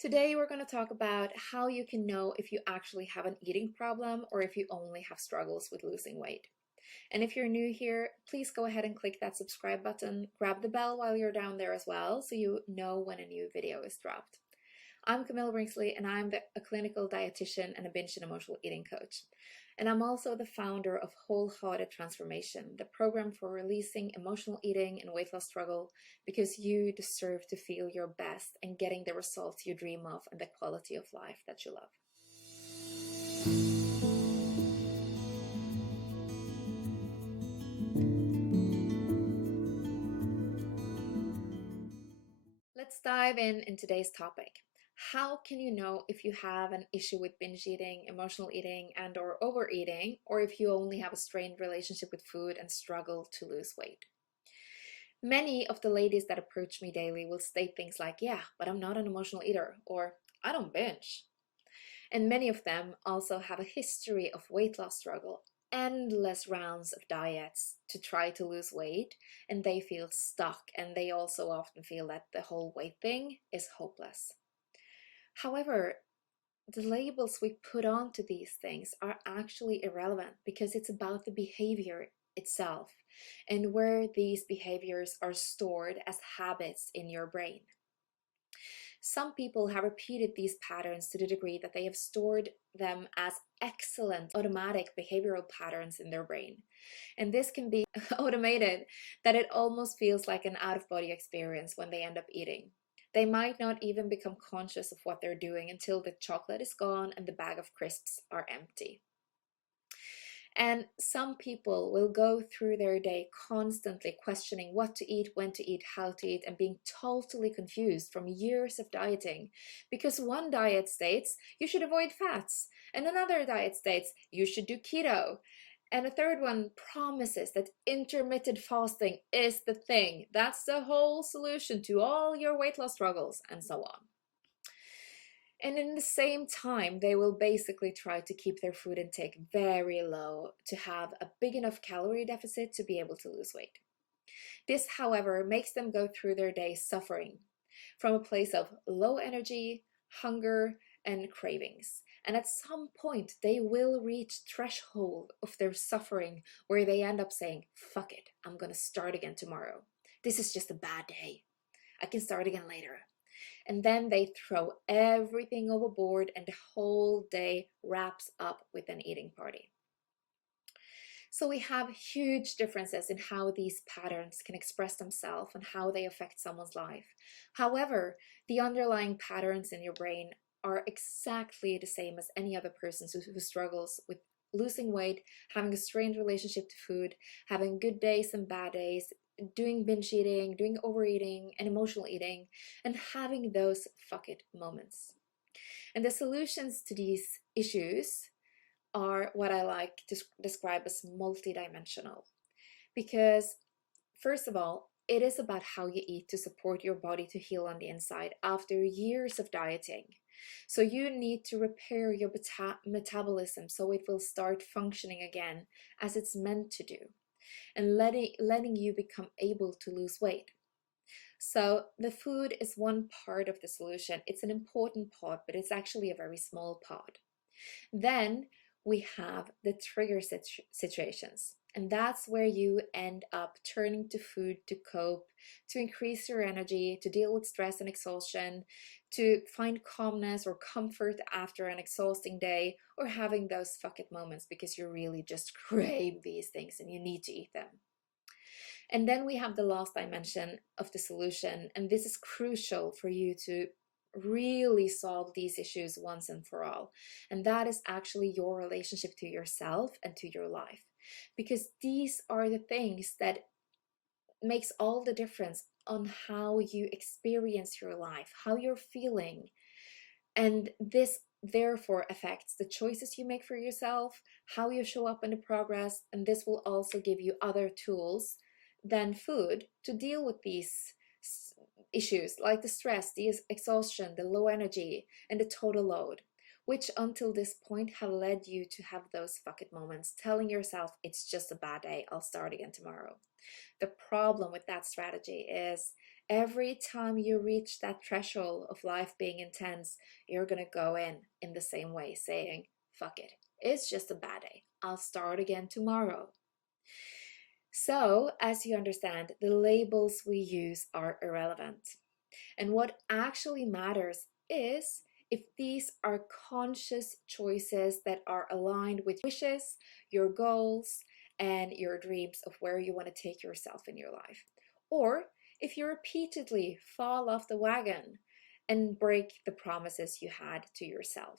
Today, we're going to talk about how you can know if you actually have an eating problem or if you only have struggles with losing weight. And if you're new here, please go ahead and click that subscribe button. Grab the bell while you're down there as well so you know when a new video is dropped. I'm Camille Bringsley, and I'm a clinical dietitian and a binge and emotional eating coach. And I'm also the founder of Wholehearted Transformation, the program for releasing emotional eating and weight loss struggle, because you deserve to feel your best and getting the results you dream of and the quality of life that you love. Let's dive in today's topic. How can you know if you have an issue with binge eating, emotional eating, and or overeating, or if you only have a strained relationship with food and struggle to lose weight? Many of the ladies that approach me daily will state things like, yeah, but I'm not an emotional eater, or I don't binge. And many of them also have a history of weight loss struggle, endless rounds of diets to try to lose weight, and they feel stuck, and they also often feel that the whole weight thing is hopeless. However, the labels we put onto these things are actually irrelevant because it's about the behavior itself and where these behaviors are stored as habits in your brain. Some people have repeated these patterns to the degree that they have stored them as excellent automatic behavioral patterns in their brain. And this can be automated that it almost feels like an out-of-body experience when they end up eating. They might not even become conscious of what they're doing until the chocolate is gone and the bag of crisps are empty. And some people will go through their day constantly questioning what to eat, when to eat, how to eat, and being totally confused from years of dieting. Because one diet states you should avoid fats, and another diet states you should do keto. And a third one promises that intermittent fasting is the thing. That's the whole solution to all your weight loss struggles, and so on. And in the same time, they will basically try to keep their food intake very low to have a big enough calorie deficit to be able to lose weight. This, however, makes them go through their day suffering from a place of low energy, hunger, and cravings. And at some point, they will reach threshold of their suffering where they end up saying, fuck it, I'm gonna start again tomorrow. This is just a bad day. I can start again later. And then they throw everything overboard and the whole day wraps up with an eating party. So we have huge differences in how these patterns can express themselves and how they affect someone's life. However, the underlying patterns in your brain are exactly the same as any other person who struggles with losing weight, having a strained relationship to food, having good days and bad days, doing binge eating, doing overeating, and emotional eating, and having those fuck it moments. And the solutions to these issues are what I like to describe as multidimensional. Because, first of all, it is about how you eat to support your body to heal on the inside after years of dieting. So you need to repair your metabolism so it will start functioning again as it's meant to do, and letting you become able to lose weight. So the food is one part of the solution. It's an important part, but it's actually a very small part. Then we have the trigger situations. And that's where you end up turning to food to cope, to increase your energy, to deal with stress and exhaustion, to find calmness or comfort after an exhausting day, or having those fuck it moments because you really just crave these things and you need to eat them. And then we have the last dimension of the solution, and this is crucial for you to really solve these issues once and for all. And that is actually your relationship to yourself and to your life. Because these are the things that makes all the difference on how you experience your life, how you're feeling. And this therefore affects the choices you make for yourself, how you show up in the progress, and this will also give you other tools than food to deal with these issues like the stress, the exhaustion, the low energy, and the total load, which until this point have led you to have those fuck it moments, telling yourself it's just a bad day, I'll start again tomorrow. The problem with that strategy is every time you reach that threshold of life being intense, you're going to go in the same way, saying, fuck it, it's just a bad day. I'll start again tomorrow. So, as you understand, the labels we use are irrelevant. And what actually matters is if these are conscious choices that are aligned with wishes, your goals, and your dreams of where you want to take yourself in your life. Or if you repeatedly fall off the wagon and break the promises you had to yourself.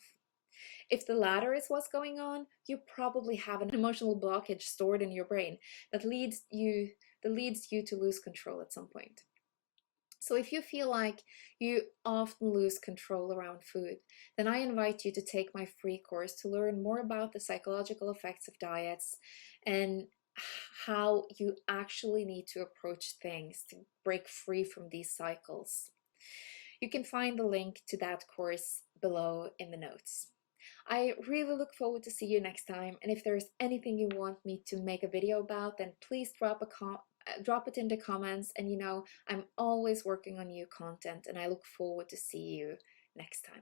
If the latter is what's going on, you probably have an emotional blockage stored in your brain that leads you to lose control at some point. So if you feel like you often lose control around food, then I invite you to take my free course to learn more about the psychological effects of diets and how you actually need to approach things to break free from these cycles. You can find the link to that course below in the notes. I really look forward to see you next time, and if there's anything you want me to make a video about, then please drop it in the comments. And I'm always working on new content, and I look forward to see you next time.